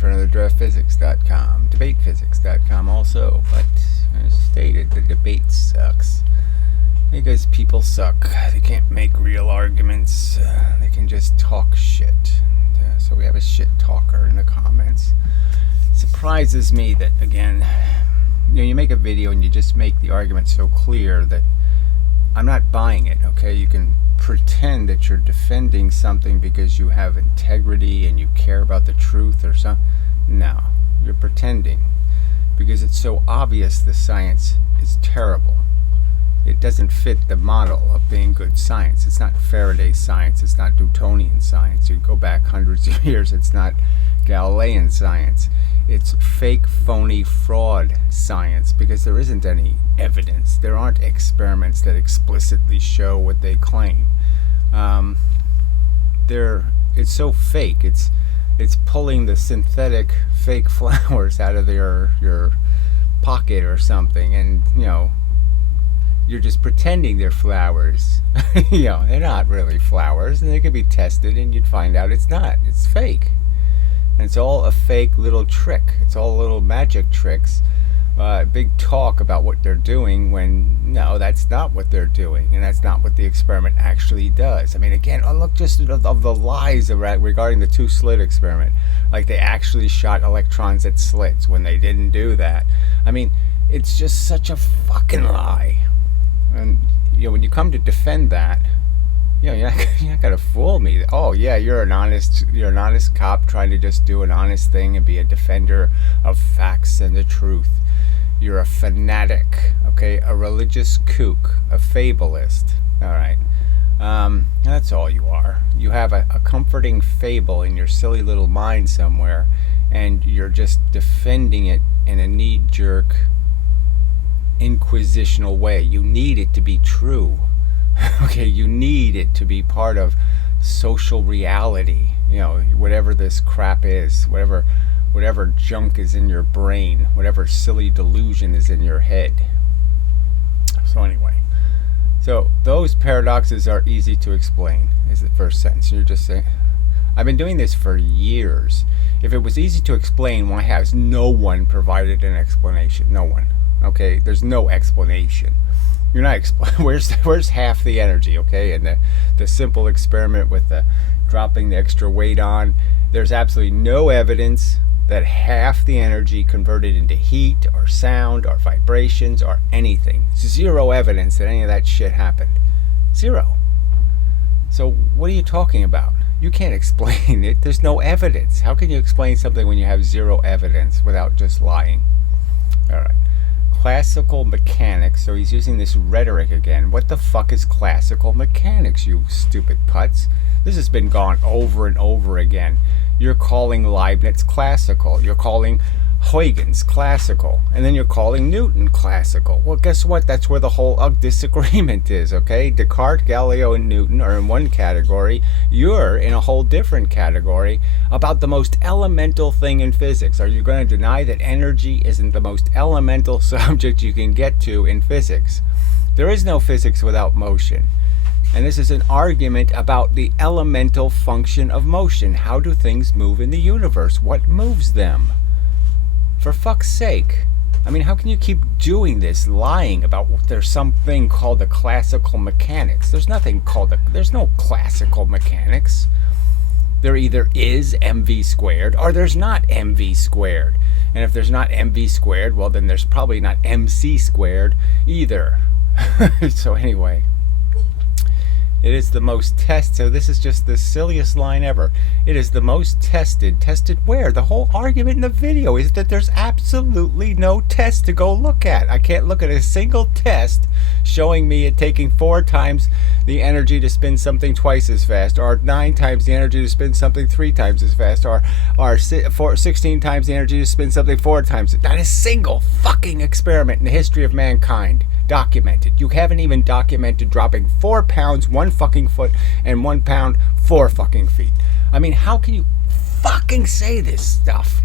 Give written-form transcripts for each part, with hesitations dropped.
for another DraftPhysics.com, debatephysics.com also, but as stated, the debate sucks. Because people suck. They can't make real arguments. They can just talk shit. And, so we have a shit talker in the comments. It surprises me that, again, you make a video and you just make the argument so clear that I'm not buying it, okay? You can pretend that you're defending something because you have integrity and you care about the truth or something. No, you're pretending because it's so obvious the science is terrible. It doesn't fit the model of being good science. It's not Faraday science. It's not Newtonian science. You go back hundreds of years. It's not Galilean science. It's fake, phony, fraud science because there isn't any evidence. There aren't experiments that explicitly show what they claim. It's so fake. It's pulling the synthetic fake flowers out of your pocket or something, and you're just pretending they're flowers. They're not really flowers, and they could be tested and you'd find out it's not. It's fake. And it's all a fake little trick. It's all little magic tricks. Big talk about what they're doing when, no, that's not what they're doing. And that's not what the experiment actually does. I mean, again, look just of the lies regarding the two-slit experiment. Like they actually shot electrons at slits when they didn't do that. I mean, it's just such a fucking lie. And when you come to defend that, you're not gonna fool me. Oh yeah, you're an honest cop trying to just do an honest thing and be a defender of facts and the truth. You're a fanatic, okay, a religious kook, a fabulist. All right, that's all you are. You have a comforting fable in your silly little mind somewhere, and you're just defending it in a knee-jerk, inquisitional way. You need it to be true. Okay, you need it to be part of social reality. Whatever this crap is, whatever junk is in your brain, whatever silly delusion is in your head. So anyway, those paradoxes are easy to explain, is the first sentence. You're just saying, I've been doing this for years. If it was easy to explain, why has no one provided an explanation? No one. Okay, there's no explanation. You're not where's half the energy, okay? And the simple experiment with the dropping the extra weight on, there's absolutely no evidence that half the energy converted into heat or sound or vibrations or anything. Zero evidence that any of that shit happened. Zero. So what are you talking about? You can't explain it. There's no evidence. How can you explain something when you have zero evidence without just lying? All right. Classical mechanics, so he's using this rhetoric again. What the fuck is classical mechanics, you stupid putz? This has been gone over and over again. You're calling Leibniz classical. You're calling Huygens classical. And then you're calling Newton classical. Well, guess what? That's where the whole disagreement is, okay? Descartes, Galileo, and Newton are in one category. You're in a whole different category about the most elemental thing in physics. Are you going to deny that energy isn't the most elemental subject you can get to in physics? There is no physics without motion. And this is an argument about the elemental function of motion. How do things move in the universe? What moves them? For fuck's sake. I mean, how can you keep doing this, lying about there's something called the classical mechanics? There's no classical mechanics. There either is mv squared or there's not mv squared. And if there's not mv squared, well, then there's probably not mc squared either. So anyway. It is the most tested, so this is just the silliest line ever. It is the most tested. Tested where? The whole argument in the video is that there's absolutely no test to go look at. I can't look at a single test showing me it taking 4 times the energy to spin something twice as fast, or 9 times the energy to spin something 3 times as fast, or 16 times the energy to spin something 4 times. Not a single fucking experiment in the history of mankind documented. You haven't even documented dropping 4 pounds 1 fucking foot and 1 pound 4 fucking feet. I mean, how can you fucking say this stuff?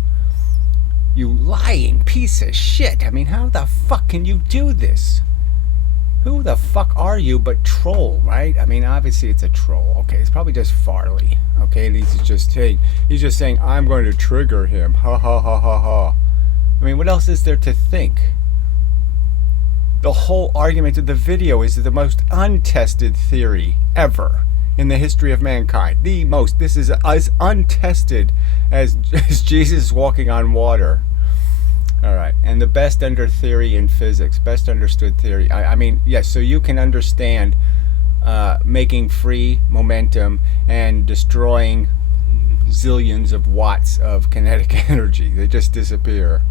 You lying piece of shit. I mean, how the fuck can you do this? who the fuck are you but troll, right? I mean, obviously it's a troll. Okay, it's probably just Farley. Okay, and he's just saying, I'm going to trigger him. Ha ha ha ha ha. I mean, what else is there to think? The whole argument of the video is the most untested theory ever in the history of mankind. This is as untested as Jesus walking on water. All right, and the best under theory in physics, best understood theory. I mean, yes, so you can understand making free momentum and destroying zillions of watts of kinetic energy. They just disappear.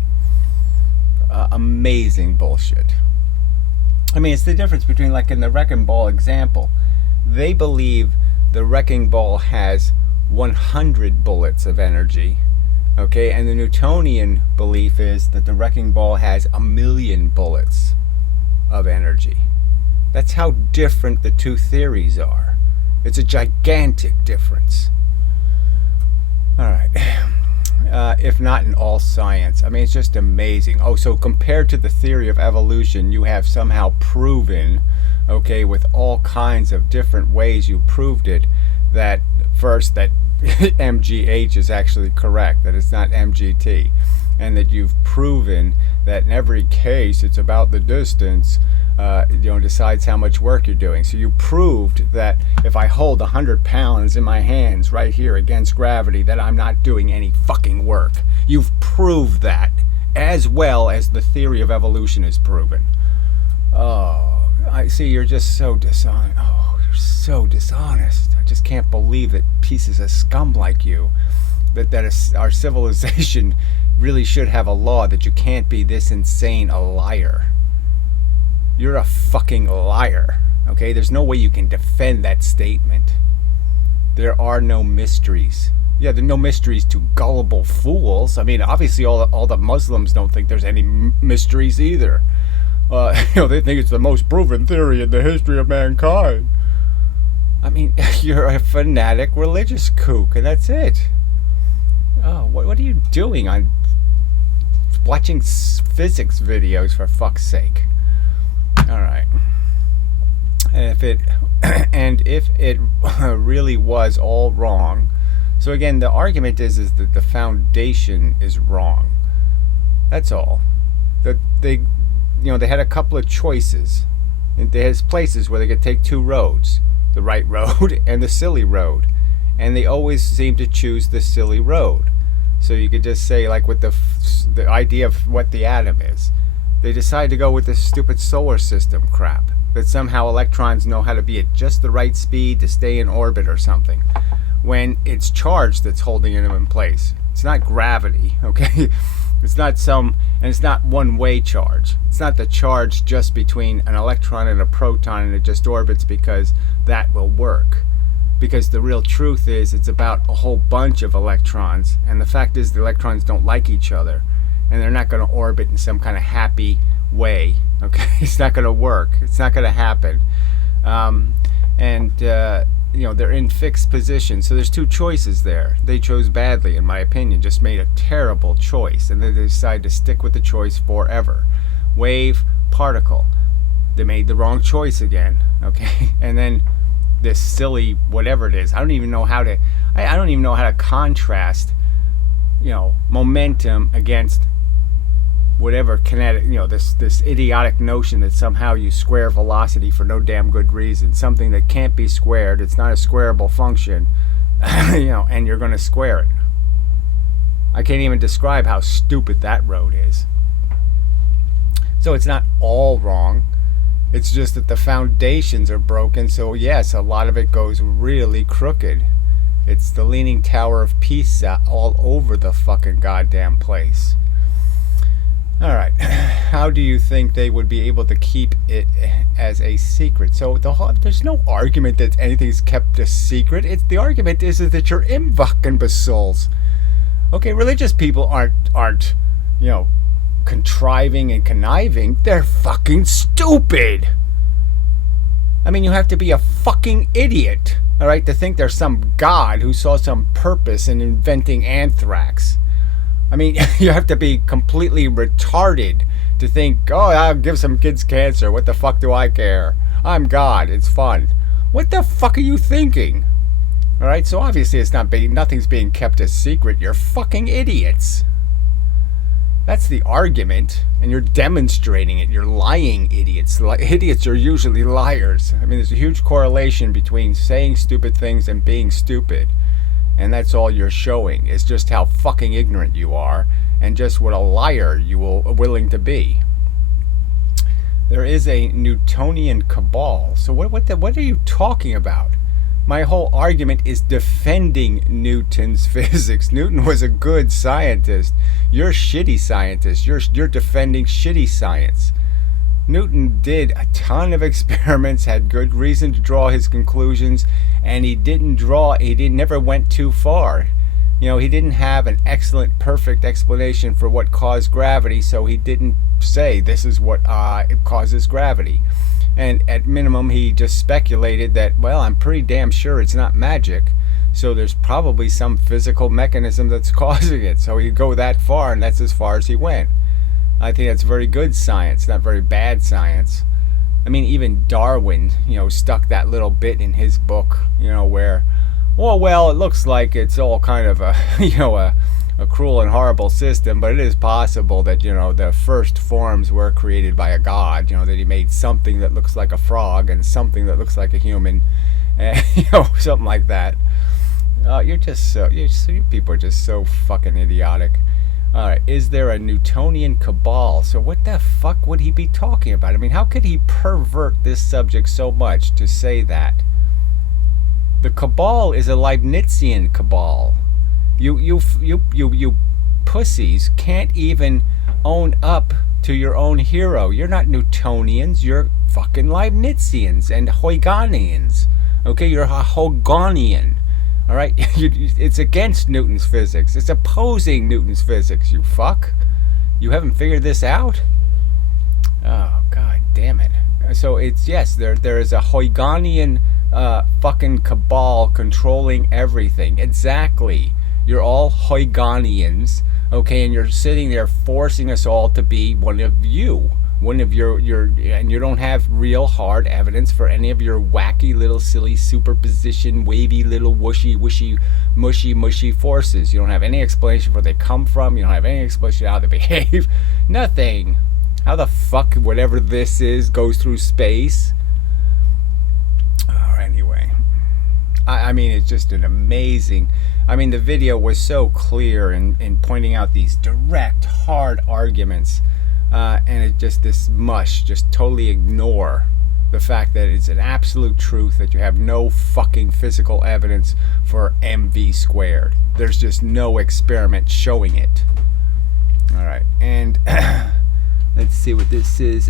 Amazing bullshit. I mean, it's the difference between, like in the wrecking ball example, they believe the wrecking ball has 100 bullets of energy, okay, and the Newtonian belief is that the wrecking ball has 1,000,000 bullets of energy. That's how different the two theories are. It's a gigantic difference. All right. If not in all science. I mean, it's just amazing. Oh, so compared to the theory of evolution, you have somehow proven, okay, with all kinds of different ways you proved it, that first, that MGH is actually correct, that it's not MGT, and that you've proven that in every case it's about the distance, decides how much work you're doing. So you proved that if I hold 100 pounds in my hands right here against gravity, that I'm not doing any fucking work. You've proved that, as well as the theory of evolution is proven. Oh, I see, you're just so dishonest. Oh, you're so dishonest. I just can't believe that pieces of scum like you, our civilization really should have a law that you can't be this insane a liar. You're a fucking liar, okay? There's no way you can defend that statement. There are no mysteries. Yeah, there are no mysteries to gullible fools. I mean, obviously all the Muslims don't think there's any mysteries either. They think it's the most proven theory in the history of mankind. I mean, you're a fanatic religious kook, and that's it. Oh, what are you doing on watching physics videos, for fuck's sake? All right. And if it really was all wrong, so again, the argument is that the foundation is wrong. That's all. That they had a couple of choices. And there's places where they could take two roads, the right road and the silly road, and they always seem to choose the silly road. So you could just say, like with the idea of what the atom is, they decide to go with this stupid solar system crap, that somehow electrons know how to be at just the right speed to stay in orbit or something, when it's charge that's holding them in place. It's not gravity, okay? It's not one-way charge. It's not the charge just between an electron and a proton and it just orbits because that will work. Because the real truth is it's about a whole bunch of electrons, and the fact is the electrons don't like each other, and they're not going to orbit in some kind of happy way, okay? It's not going to work. It's not going to happen. They're in fixed positions, so there's two choices there. They chose badly, in my opinion, just made a terrible choice, and then they decided to stick with the choice forever. Wave, particle. They made the wrong choice again, okay? And then this silly whatever it is, I don't even know how to contrast, momentum against whatever kinetic, this idiotic notion that somehow you square velocity for no damn good reason, something that can't be squared. It's not a squareable function, and you're going to square it. I can't even describe how stupid that road is. So it's not all wrong. It's just that the foundations are broken. So yes, a lot of it goes really crooked. It's the Leaning Tower of Pisa all over the fucking goddamn place. All right, how do you think they would be able to keep it as a secret? So there's no argument that anything's kept a secret. The argument is that you're imbeciles. Okay, religious people aren't contriving and conniving. They're fucking stupid. I mean, you have to be a fucking idiot, all right, to think there's some god who saw some purpose in inventing anthrax. I mean, you have to be completely retarded to think, oh, I'll give some kids cancer. What the fuck do I care? I'm God. It's fun. What the fuck are you thinking? All right, so obviously nothing's being kept a secret. You're fucking idiots. That's the argument, and you're demonstrating it. You're lying idiots. Idiots are usually liars. I mean, there's a huge correlation between saying stupid things and being stupid. And that's all you're showing, is just how fucking ignorant you are and just what a liar you are willing to be. There is a Newtonian cabal. So what are you talking about? My whole argument is defending Newton's physics. Newton was a good scientist. You're a shitty scientist. You're defending shitty science. Newton did a ton of experiments, had good reason to draw his conclusions, and he never went too far. You know, he didn't have an excellent, perfect explanation for what caused gravity, so he didn't say this is what causes gravity. And at minimum, he just speculated that, well, I'm pretty damn sure it's not magic, so there's probably some physical mechanism that's causing it. So he'd go that far, and that's as far as he went. I think that's very good science, not very bad science. I mean, even Darwin, stuck that little bit in his book, where, well, it looks like it's all kind of a, a cruel and horrible system, but it is possible that, the first forms were created by a god, that he made something that looks like a frog and something that looks like a human, and, something like that. You people are just so fucking idiotic. Alright, is there a Newtonian cabal? So what the fuck would he be talking about? I mean, how could he pervert this subject so much to say that? The cabal is a Leibnizian cabal. You pussies can't even own up to your own hero. You're not Newtonians, you're fucking Leibnizians and Huygens. Okay, you're a Huygens. All right, it's against Newton's physics. It's opposing Newton's physics. You fuck. You haven't figured this out? Oh god damn it. So it's there is a Huygens fucking cabal controlling everything. Exactly. You're all Huygens, okay, and you're sitting there forcing us all to be one of you. One of your and you don't have real hard evidence for any of your wacky little silly superposition wavy little mushy forces. You don't have any explanation for where they come from. You don't have any explanation how they behave. Nothing. How the fuck whatever this is goes through space. Anyway, I mean, it's just an amazing. I mean, the video was so clear in pointing out these direct, hard arguments. And it just this mush, just totally ignore the fact that it's an absolute truth that you have no fucking physical evidence for mv squared. There's just no experiment showing it. All right, and let's see what this is.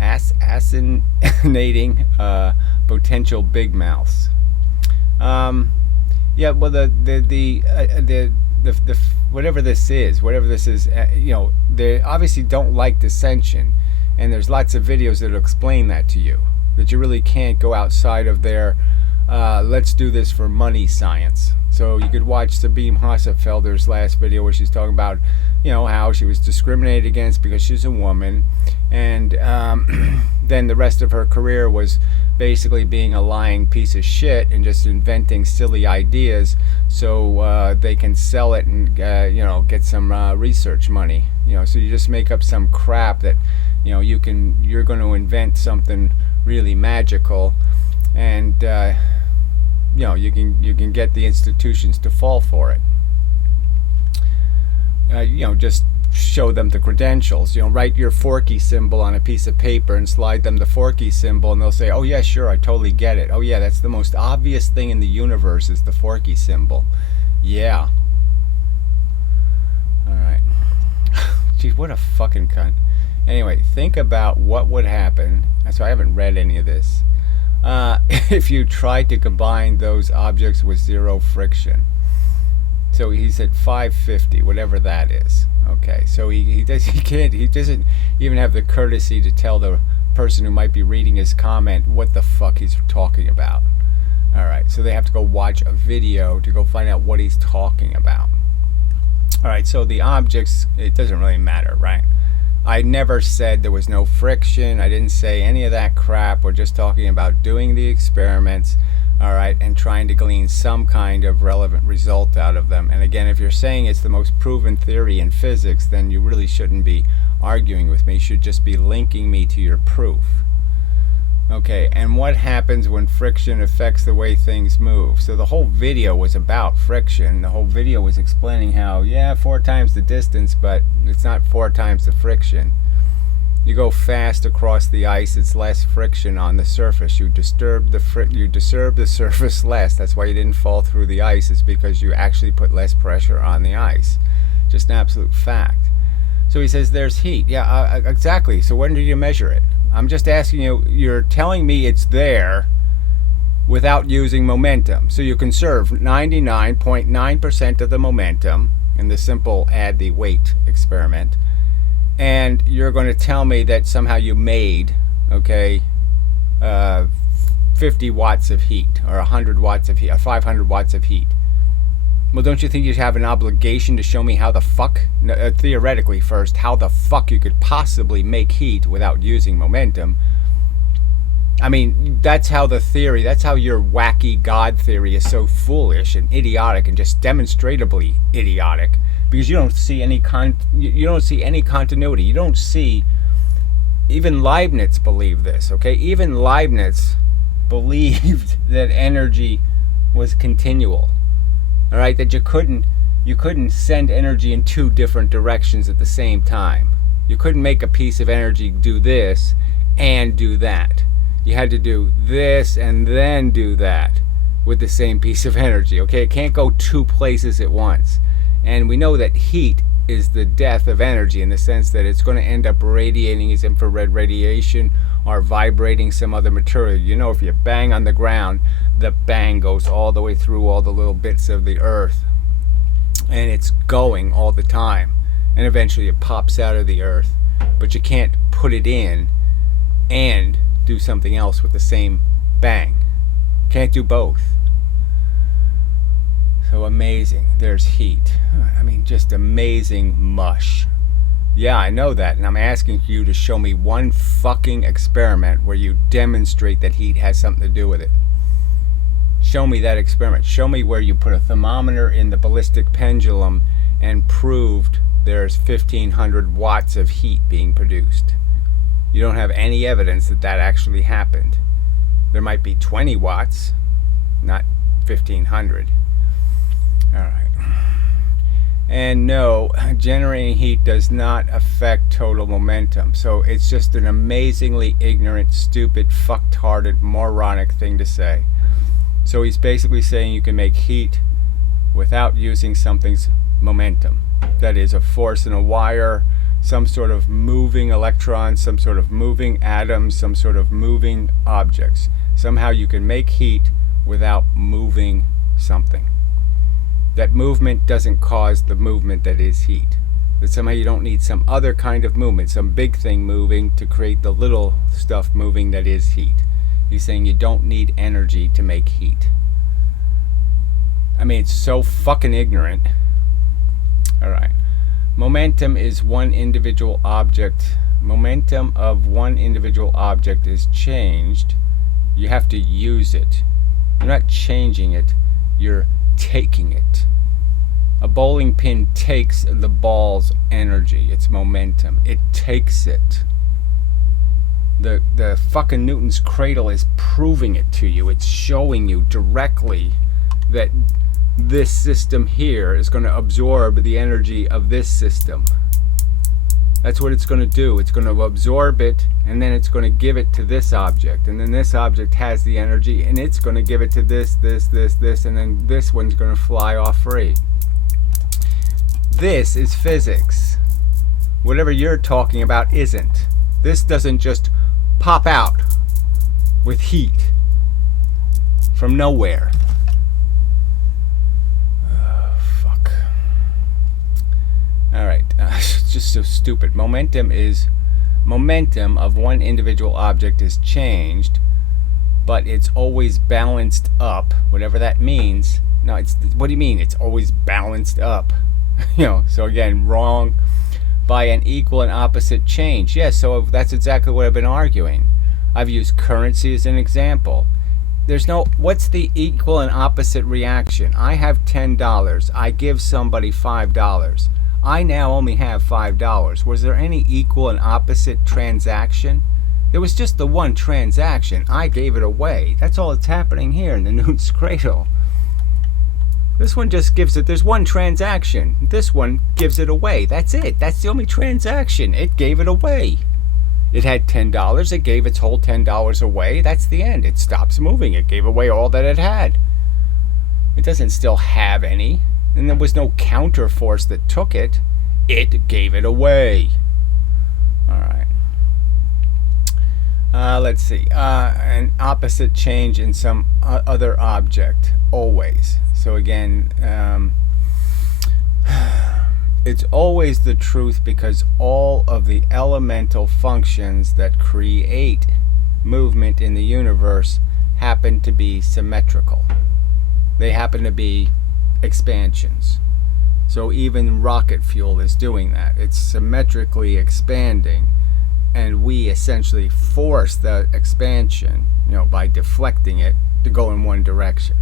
Assassinating potential big mouths. Yeah, well, the whatever this is, they obviously don't like dissension, and there's lots of videos that'll explain that to you, that you really can't go outside of their let's do this for money science. So you could watch Sabine Hasselfelder's last video where she's talking about, how she was discriminated against because she's a woman, and then the rest of her career was basically being a lying piece of shit and just inventing silly ideas so they can sell it and get some research money. So you just make up some crap that you're going to invent something really magical, and you can get the institutions to fall for it. Just show them the credentials. Write your Forky symbol on a piece of paper and slide them the Forky symbol, and they'll say, oh yeah, sure, I totally get it. Oh yeah, that's the most obvious thing in the universe is the Forky symbol. Yeah. Alright. Gee, what a fucking cunt. Anyway, think about what would happen. So I haven't read any of this. If you tried to combine those objects with zero friction. So he's at 550, whatever that is. Okay, so he doesn't even have the courtesy to tell the person who might be reading his comment what the fuck he's talking about. All right, so they have to go watch a video to go find out what he's talking about. All right, so the objects, it doesn't really matter, right? I never said there was no friction. I didn't say any of that crap. We're just talking about doing the experiments, all right, and trying to glean some kind of relevant result out of them. And again, if you're saying it's the most proven theory in physics, then you really shouldn't be arguing with me. You should just be linking me to your proof. Okay, and what happens when friction affects the way things move? So the whole video was about friction. The whole video was explaining how, yeah, 4 times the distance, but it's not 4 times the friction. You go fast across the ice, it's less friction on the surface. You disturb the surface less. That's why you didn't fall through the ice, is because you actually put less pressure on the ice. Just an absolute fact. So he says there's heat. Yeah, exactly. So when did you measure it? I'm just asking you, you're telling me it's there without using momentum. So you conserve 99.9% of the momentum in the simple add the weight experiment. And you're going to tell me that somehow you made, okay, 50 watts of heat, or 100 watts of heat, or 500 watts of heat. Well, don't you think you have an obligation to show me how the fuck, theoretically first, how the fuck you could possibly make heat without using momentum? I mean, that's how your wacky God theory is so foolish and idiotic and just demonstrably idiotic, because you don't see any continuity. You don't see, even Leibniz believed this, okay? Even Leibniz believed that energy was continual. All right, that you couldn't send energy in 2 different directions at the same time. You couldn't make a piece of energy do this and do that. You had to do this and then do that with the same piece of energy. Okay, it can't go 2 places at once. And we know that heat is the death of energy, in the sense that it's going to end up radiating as infrared radiation or vibrating some other material. You know, if you bang on the ground, the bang goes all the way through all the little bits of the earth, and it's going all the time, and eventually it pops out of the earth. But you can't put it in and do something else with the same bang. Can't do both. So amazing. There's heat. I mean, just amazing mush. Yeah, I know that, and I'm asking you to show me one fucking experiment where you demonstrate that heat has something to do with it. Show me that experiment. Show me where you put a thermometer in the ballistic pendulum and proved there's 1500 watts of heat being produced. You don't have any evidence that that actually happened. There might be 20 watts, not 1500. All right. And no, generating heat does not affect total momentum. So it's just an amazingly ignorant, stupid, fucktarded, moronic thing to say. So he's basically saying you can make heat without using something's momentum. That is, a force in a wire, some sort of moving electrons, some sort of moving atoms, some sort of moving objects. Somehow you can make heat without moving something. That movement doesn't cause the movement that is heat. That somehow you don't need some other kind of movement, some big thing moving to create the little stuff moving that is heat. He's saying you don't need energy to make heat. I mean, it's so fucking ignorant. Alright. Momentum is one individual object. Momentum of one individual object is changed. You have to use it. You're not changing it. You're taking it. A bowling pin takes the ball's energy, its momentum. It takes it. The fucking Newton's cradle is proving it to you. It's showing you directly that this system here is going to absorb the energy of this system. That's what it's going to do. It's going to absorb it, and then it's going to give it to this object, and then this object has the energy, and it's going to give it to this, and then this one's going to fly off free. This is physics. Whatever you're talking about isn't. This doesn't just pop out with heat from nowhere. Oh, fuck. Alright, it's just so stupid. Momentum of one individual object is changed but it's always balanced up, whatever that means. No, it's, what do you mean it's always balanced up? So again, wrong by an equal and opposite change. Yes, so that's exactly what I've been arguing. I've used currency as an example. There's no, what's the equal and opposite reaction? I have $10. I give somebody $5. I now only have $5. Was there any equal and opposite transaction? There was just the one transaction. I gave it away. That's all that's happening here in the Newton's cradle. This one just gives it, there's one transaction. This one gives it away. That's it. That's the only transaction. It gave it away. It had $10. It gave its whole $10 away. That's the end. It stops moving. It gave away all that it had. It doesn't still have any. And there was no counter force that took it. It gave it away. All right. Let's see. An opposite change in some other object. Always. So again, it's always the truth because all of the elemental functions that create movement in the universe happen to be symmetrical. They happen to be expansions. So even rocket fuel is doing that. It's symmetrically expanding, and we essentially force the expansion, by deflecting it to go in one direction.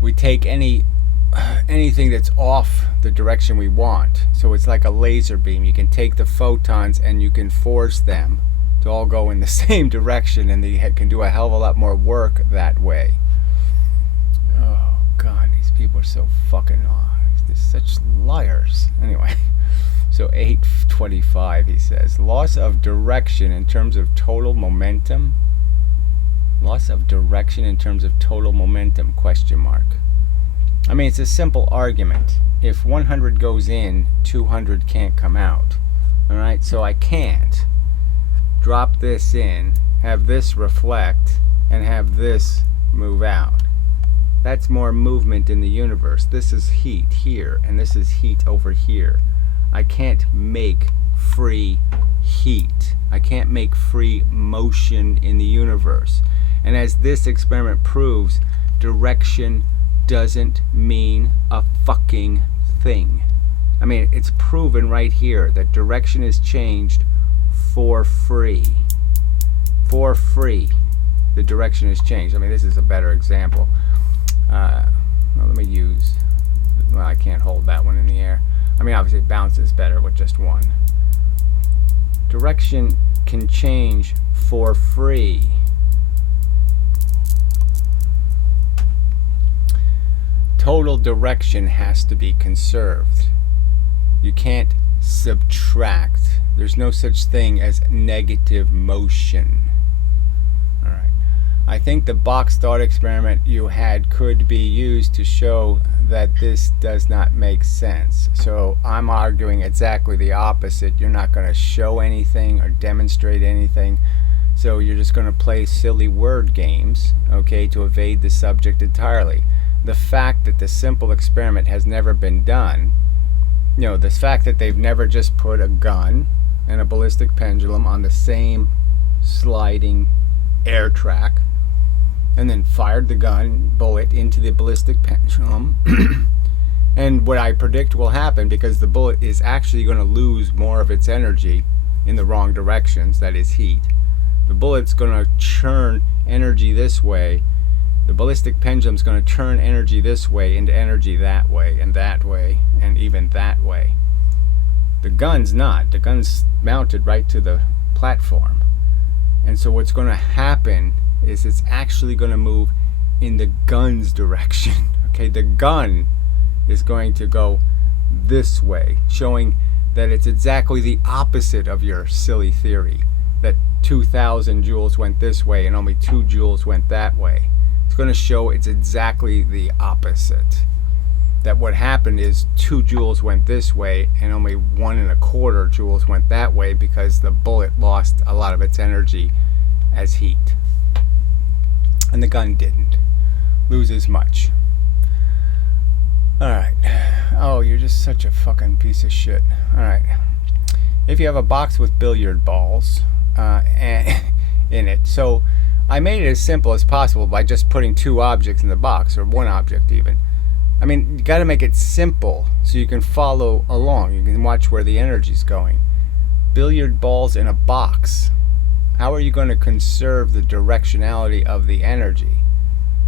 We take anything that's off the direction we want. So it's like a laser beam. You can take the photons and you can force them to all go in the same direction, and they can do a hell of a lot more work that way. Oh God, these people are so fucking they're such liars. Anyway, so 825, he says, loss of direction in terms of total momentum. Loss of direction in terms of total momentum, question mark. I mean, it's a simple argument. If 100 goes in, 200 can't come out. All right, so I can't drop this in, have this reflect, and have this move out. That's more movement in the universe. This is heat here, and this is heat over here. I can't make free heat. I can't make free motion in the universe. And as this experiment proves, direction doesn't mean a fucking thing. I mean, it's proven right here that direction is changed for free. For free, the direction is changed. I mean, this is a better example. Let me use, well, I can't hold that one in the air. I mean, obviously it bounces better with just one. Direction can change for free. Total direction has to be conserved. You can't subtract. There's no such thing as negative motion. All right. I think the box thought experiment you had could be used to show that this does not make sense. So I'm arguing exactly the opposite. You're not going to show anything or demonstrate anything. So you're just going to play silly word games, okay, to evade the subject entirely. The fact that the simple experiment has never been done, the fact that they've never just put a gun and a ballistic pendulum on the same sliding air track and then fired the bullet into the ballistic pendulum and what I predict will happen, because the bullet is actually going to lose more of its energy in the wrong directions, that is heat. The bullet's going to churn energy this way. The ballistic pendulum is going to turn energy this way into energy that way, and even that way. The gun's not. The gun's mounted right to the platform. And so what's going to happen is it's actually going to move in the gun's direction. Okay, the gun is going to go this way, showing that it's exactly the opposite of your silly theory, that 2,000 joules went this way and only 2 joules went that way. It's going to show it's exactly the opposite. That what happened is 2 joules went this way and only 1.25 joules went that way, because the bullet lost a lot of its energy as heat. And the gun didn't lose as much. Alright. Oh, you're just such a fucking piece of shit. Alright. If you have a box with billiard balls, and in it. So I made it as simple as possible by just putting two objects in the box, or one object even. I mean, you got to make it simple so you can follow along. You can watch where the energy's going. Billiard balls in a box. How are you going to conserve the directionality of the energy?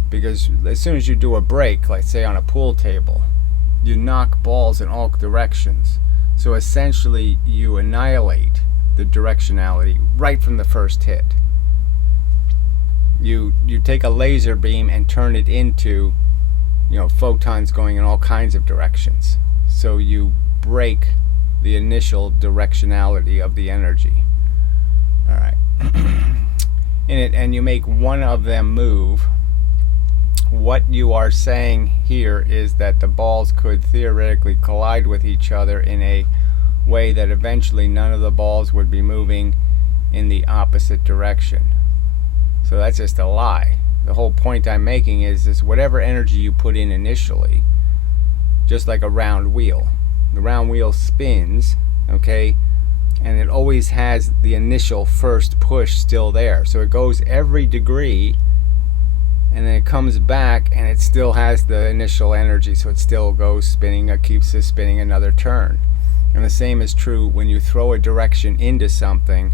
Because as soon as you do a break, like say on a pool table, you knock balls in all directions. So essentially you annihilate the directionality right from the first hit. You take a laser beam and turn it into, photons going in all kinds of directions. So you break the initial directionality of the energy. All right. And you make one of them move. What you are saying here is that the balls could theoretically collide with each other in a way that eventually none of the balls would be moving in the opposite direction. So that's just a lie. The whole point I'm making is whatever energy you put in initially, just like a round wheel. The round wheel spins, okay, and it always has the initial first push still there. So it goes every degree, and then it comes back and it still has the initial energy, so it still goes spinning, it keeps it spinning another turn. And the same is true when you throw a direction into something.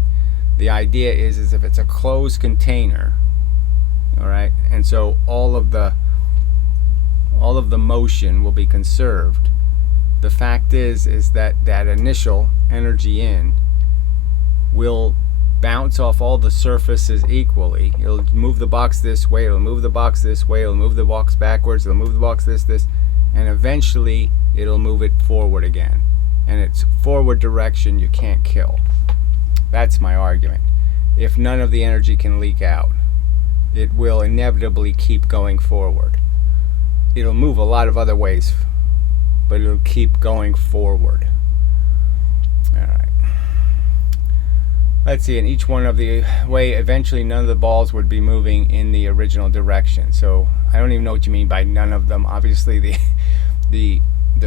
The idea is if it's a closed container, all right, and so all of the motion will be conserved. The fact is that initial energy in will bounce off all the surfaces equally. It'll move the box this way, it'll move the box this way, it'll move the box backwards, it'll move the box this, and eventually it'll move it forward again. And its forward direction you can't kill. That's my argument. If none of the energy can leak out, it will inevitably keep going forward. It'll move a lot of other ways, but it'll keep going forward. Alright. Let's see, in each one of the way, eventually none of the balls would be moving in the original direction. So I don't even know what you mean by none of them. Obviously the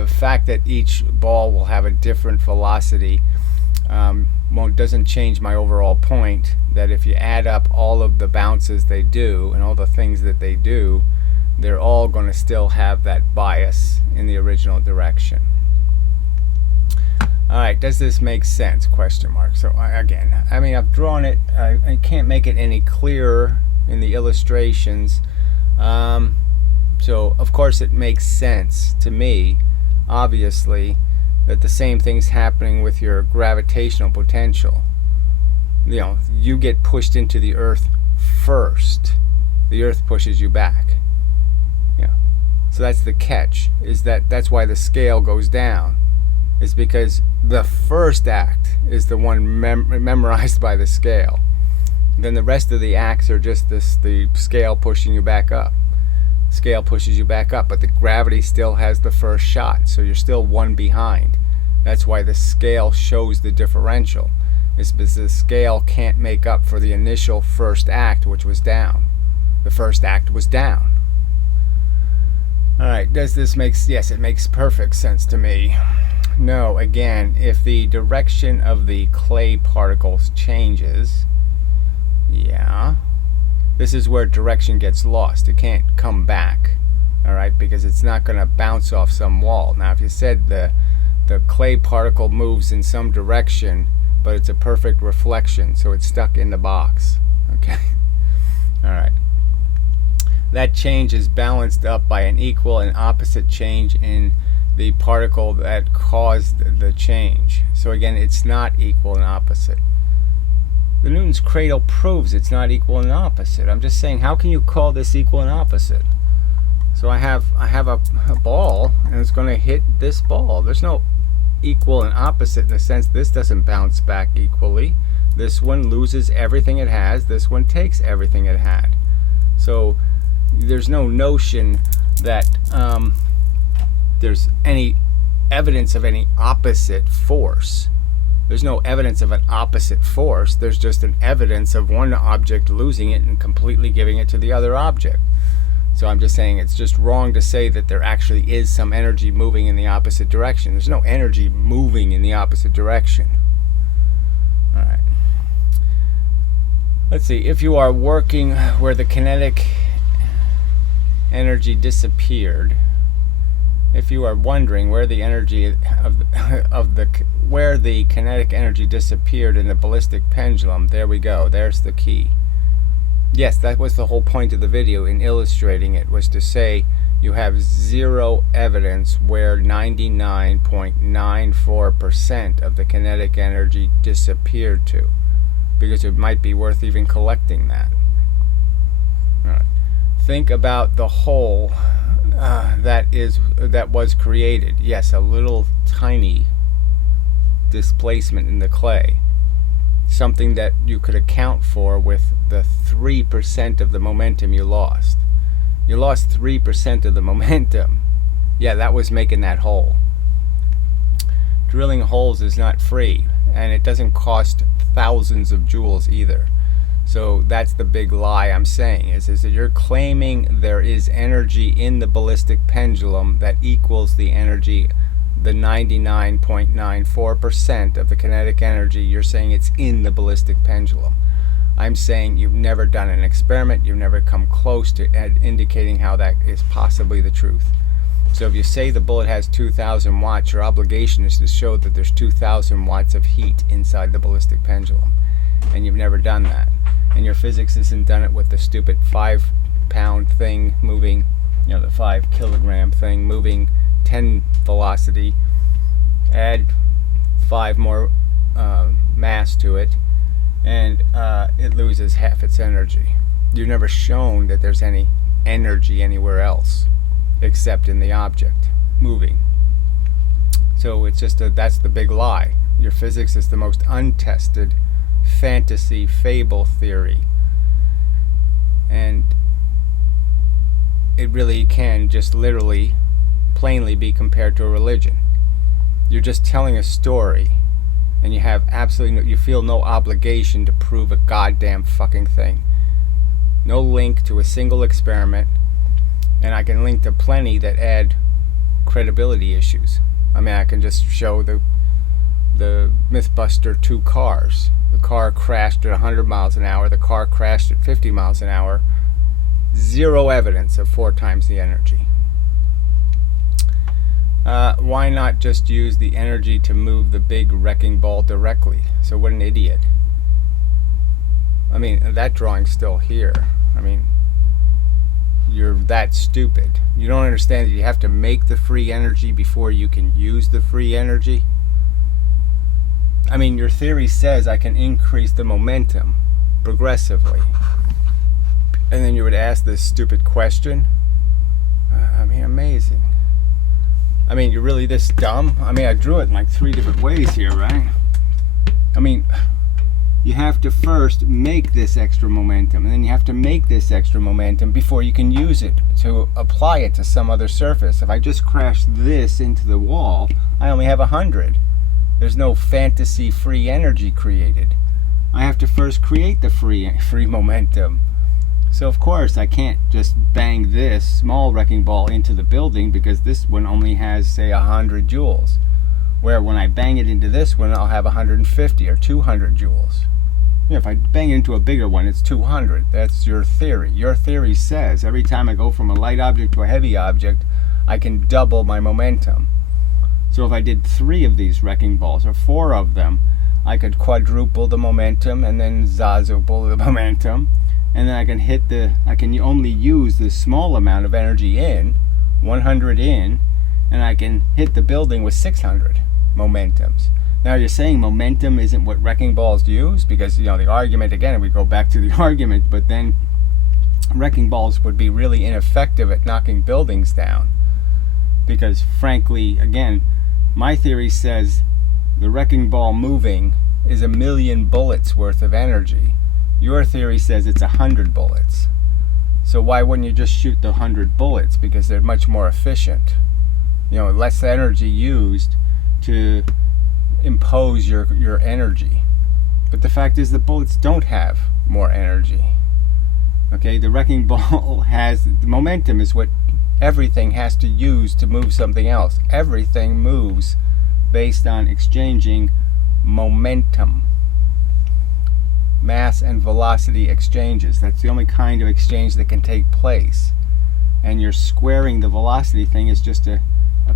fact that each ball will have a different velocity doesn't change my overall point, that if you add up all of the bounces they do and all the things that they do, they're all going to still have that bias in the original direction. Alright, does this make sense? Question mark. So again, I mean, I've drawn it. I can't make it any clearer in the illustrations. So of course it makes sense to me, obviously, that the same thing's happening with your gravitational potential. You get pushed into the earth first. The earth pushes you back. So that's the catch, is that's why the scale goes down. Is because the first act is the one memorized by the scale. Then the rest of the acts are just the scale pushing you back up. Scale pushes you back up, but the gravity still has the first shot, so you're still one behind. That's why the scale shows the differential. It's because the scale can't make up for the initial first act, which was down. The first act was down. Alright, does this make... Yes, it makes perfect sense to me. No, again, if the direction of the clay particles changes, yeah, this is where direction gets lost. It can't come back, alright, because it's not going to bounce off some wall. Now, if you said the clay particle moves in some direction, but it's a perfect reflection, so it's stuck in the box, okay? Alright. That change is balanced up by an equal and opposite change in the particle that caused the change. So again, it's not equal and opposite. The Newton's cradle proves it's not equal and opposite. I'm just saying, how can you call this equal and opposite? So I have a ball, and it's going to hit this ball. There's no equal and opposite in the sense this doesn't bounce back equally. This one loses everything it has. This one takes everything it had. So there's no notion that there's any evidence of any opposite force. There's no evidence of an opposite force. There's just an evidence of one object losing it and completely giving it to the other object. So I'm just saying it's just wrong to say that there actually is some energy moving in the opposite direction. There's no energy moving in the opposite direction. Alright. Let's see, if you are working where the kinetic energy disappeared, if you are wondering where the energy where the kinetic energy disappeared in the ballistic pendulum, there we go. There's the key. Yes, that was the whole point of the video in illustrating it, was to say you have zero evidence where 99.94% of the kinetic energy disappeared to, because it might be worth even collecting that. All right. Think about the hole that was created. Yes, a little tiny displacement in the clay, something that you could account for with the 3% of the momentum you lost. You lost 3% of the momentum. Yeah, that was making that hole. Drilling holes is not free, and it doesn't cost thousands of joules either. So that's the big lie I'm saying, is that you're claiming there is energy in the ballistic pendulum that equals the energy, the 99.94% of the kinetic energy. You're saying it's in the ballistic pendulum. I'm saying you've never done an experiment, you've never come close to indicating how that is possibly the truth. So if you say the bullet has 2,000 watts, your obligation is to show that there's 2,000 watts of heat inside the ballistic pendulum. And you've never done that. And your physics hasn't done it with the stupid 5-pound thing moving, the 5-kilogram thing moving 10 velocity, add 5 more mass to it, and it loses half its energy. You've never shown that there's any energy anywhere else except in the object moving. So it's just that's the big lie. Your physics is the most untested fantasy fable theory, and it really can just literally plainly be compared to a religion. You're just telling a story, and you have you feel no obligation to prove a goddamn fucking thing. No link to a single experiment, and I can link to plenty that add credibility issues. I mean, I can just show the Mythbuster 2 cars. The car crashed at 100 miles an hour. The car crashed at 50 miles an hour. Zero evidence of 4 times the energy. Why not just use the energy to move the big wrecking ball directly? So what an idiot. I mean, that drawing's still here. I mean, you're that stupid. You don't understand that you have to make the free energy before you can use the free energy? I mean, your theory says I can increase the momentum progressively. And then you would ask this stupid question? I mean, amazing. I mean, you're really this dumb? I mean, I drew it in like 3 different ways here, right? I mean, you have to first make this extra momentum, and then you have to make this extra momentum before you can use it to apply it to some other surface. If I just crash this into the wall, I only have 100. There's no fantasy free energy created. I have to first create the free momentum. So of course I can't just bang this small wrecking ball into the building, because this one only has, say, 100 joules. Where when I bang it into this one, I'll have 150 or 200 joules. If I bang it into a bigger one, it's 200. That's your theory. Your theory says every time I go from a light object to a heavy object, I can double my momentum. So if I did 3 of these wrecking balls, or 4 of them, I could quadruple the momentum, and then zazuple the momentum, and then I can only use this small amount of energy in, 100 in, and I can hit the building with 600 momentums. Now you're saying momentum isn't what wrecking balls use, because the argument, again, we go back to the argument, but then wrecking balls would be really ineffective at knocking buildings down, because frankly, again, my theory says the wrecking ball moving is 1,000,000 bullets worth of energy. Your theory says it's 100 bullets. So why wouldn't you just shoot the 100 bullets? Because they're much more efficient. Less energy used to impose your energy. But the fact is the bullets don't have more energy. Okay, the wrecking ball has, the momentum is what everything has to use to move something else. Everything moves based on exchanging momentum. mass and velocity exchanges. That's the only kind of exchange that can take place. And you're squaring the velocity thing is just a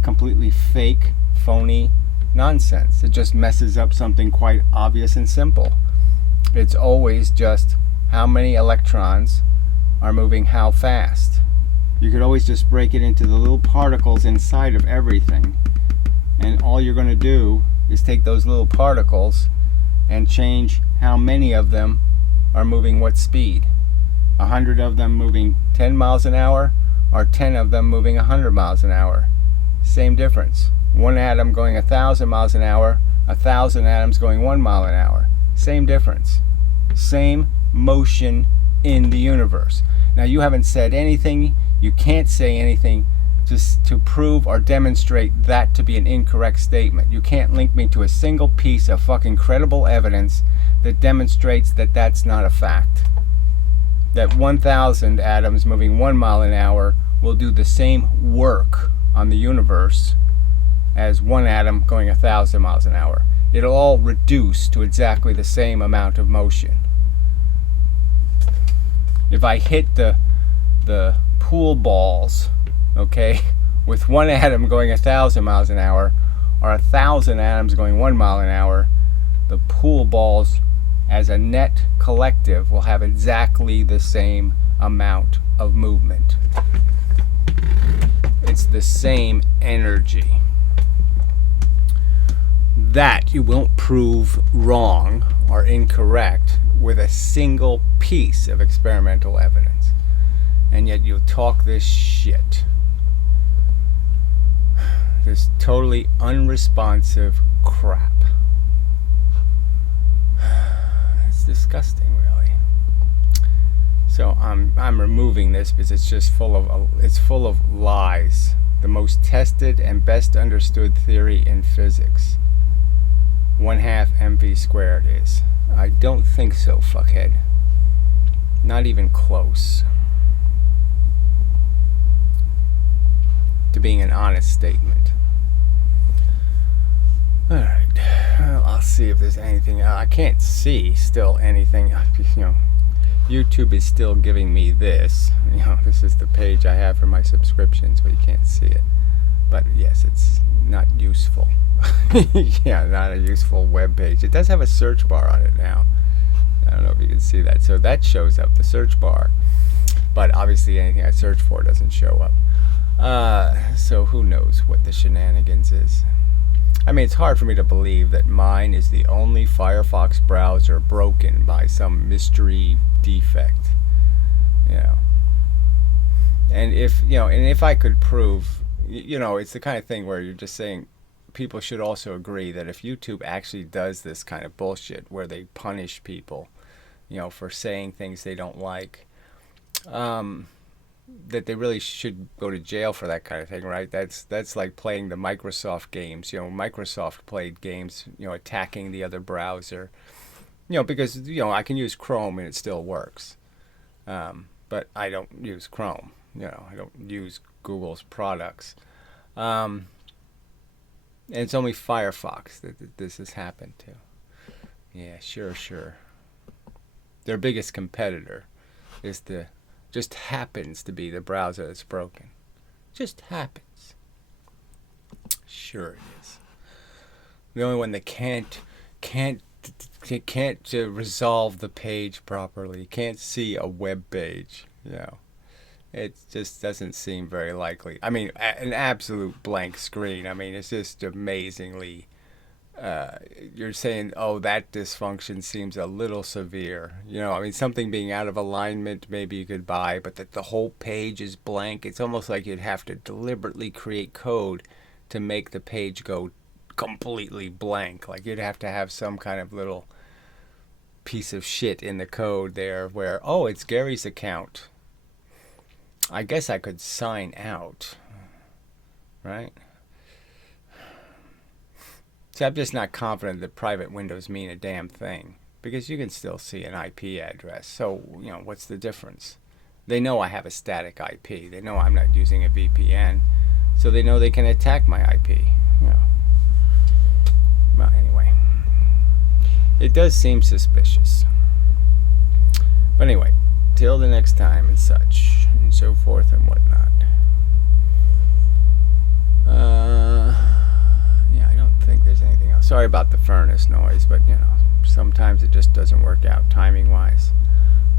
completely fake, phony nonsense. It just messes up something quite obvious and simple. It's always just how many electrons are moving how fast. You could always just break it into the little particles inside of everything. And all you're going to do is take those little particles and change how many of them are moving what speed. 100 of them moving 10 miles an hour or 10 of them moving 100 miles an hour. Same difference. One atom going 1,000 miles an hour, 1,000 atoms going 1 mile an hour. Same difference. Same motion in the universe. Now you haven't said anything, you can't say anything to prove or demonstrate that to be an incorrect statement. You can't link me to a single piece of fucking credible evidence that demonstrates that that's not a fact. That 1,000 atoms moving 1 mile an hour will do the same work on the universe as one atom going 1,000 miles an hour. It'll all reduce to exactly the same amount of motion. If I hit the pool balls, okay, with one atom going 1,000 miles an hour or 1,000 atoms going 1 mile an hour, the pool balls as a net collective will have exactly the same amount of movement. It's the same energy. That you won't prove wrong or incorrect with a single piece of experimental evidence. And yet you'll talk this shit. This totally unresponsive crap. It's disgusting, really. So I'm removing this because it's just full of lies. The most tested and best understood theory in physics. 1/2 mv squared is. I don't think so, fuckhead. Not even close to being an honest statement. Alright, well, I'll see if there's anything. I can't see still anything. You know, YouTube is still giving me this. You know, this is the page I have for my subscriptions, but you can't see it. But yes, it's not useful. Yeah, not a useful web page. It does have a search bar on it now. I don't know if you can see that. So that shows up, the search bar. But obviously anything I search for doesn't show up. So who knows what the shenanigans is. I mean, it's hard for me to believe that mine is the only Firefox browser broken by some mystery defect. You know. And if I could prove, you know, it's the kind of thing where you're just saying people should also agree that if YouTube actually does this kind of bullshit where they punish people, you know, for saying things they don't like, that they really should go to jail for that kind of thing, right? That's like playing the Microsoft games. You know, Microsoft played games, you know, attacking the other browser, you know, because, you know, I can use Chrome and it still works. But I don't use Chrome, you know, I don't use Google's products. And it's only Firefox that this has happened to. Yeah, sure. Their biggest competitor is just happens to be the browser that's broken. Just happens. Sure it is. The only one that can't resolve the page properly. Can't see a web page, you know. It just doesn't seem very likely. I mean, an absolute blank screen. I mean, it's just amazingly. You're saying, oh, that dysfunction seems a little severe. You know, I mean, something being out of alignment, maybe you could buy, but that the whole page is blank. It's almost like you'd have to deliberately create code to make the page go completely blank. Like you'd have to have some kind of little piece of shit in the code there where, oh, it's Gary's account. I guess I could sign out, right? So I'm just not confident that private windows mean a damn thing, because you can still see an IP address. So, you know, what's the difference? They know I have a static IP. They know I'm not using a VPN, so they know they can attack my IP. You know. Well, anyway, it does seem suspicious. But anyway, till the next time and such and so forth and whatnot. Yeah, I don't think there's anything else. Sorry about the furnace noise, but you know, sometimes it just doesn't work out timing wise.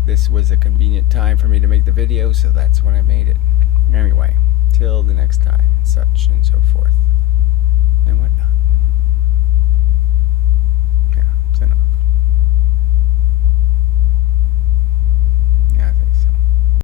This was a convenient time for me to make the video, so that's when I made it. Anyway, till the next time, such and so forth.